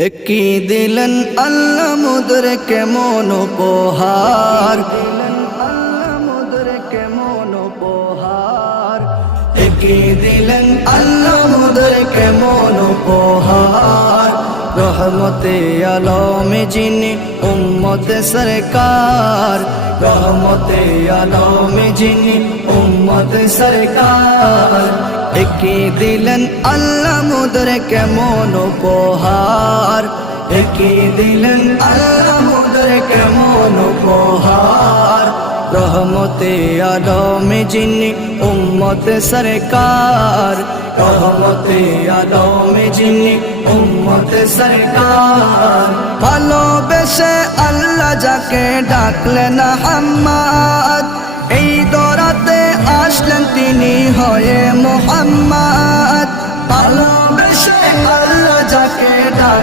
কি দিলেন আল্লাহ মোদের কেমন উপহার, কি দিলেন আল্লাহ মোদের কেমন উপহার। রহমতে আলমে যিনি উম্মত সরকার, রহমতে আলমে যিনি উম্মত সরকার। কি দিলেন আল্লাহ মোদের কেমন উপহার, কি দিলেন আল্লাহ মোদের কেমন উপহার। রহমতে আলমে যিনি উম্মত সরকার, রহমতে আলমে যিনি উম্মত সরকার। ভালোবেসে আল্লাহ যাকে ডাকলেন আহমদ, এই দরাতে আসলেন তিনি হয়ে মুহাম্মদ। ভালোবেসে আল্লাহ যাকে ডাকলেন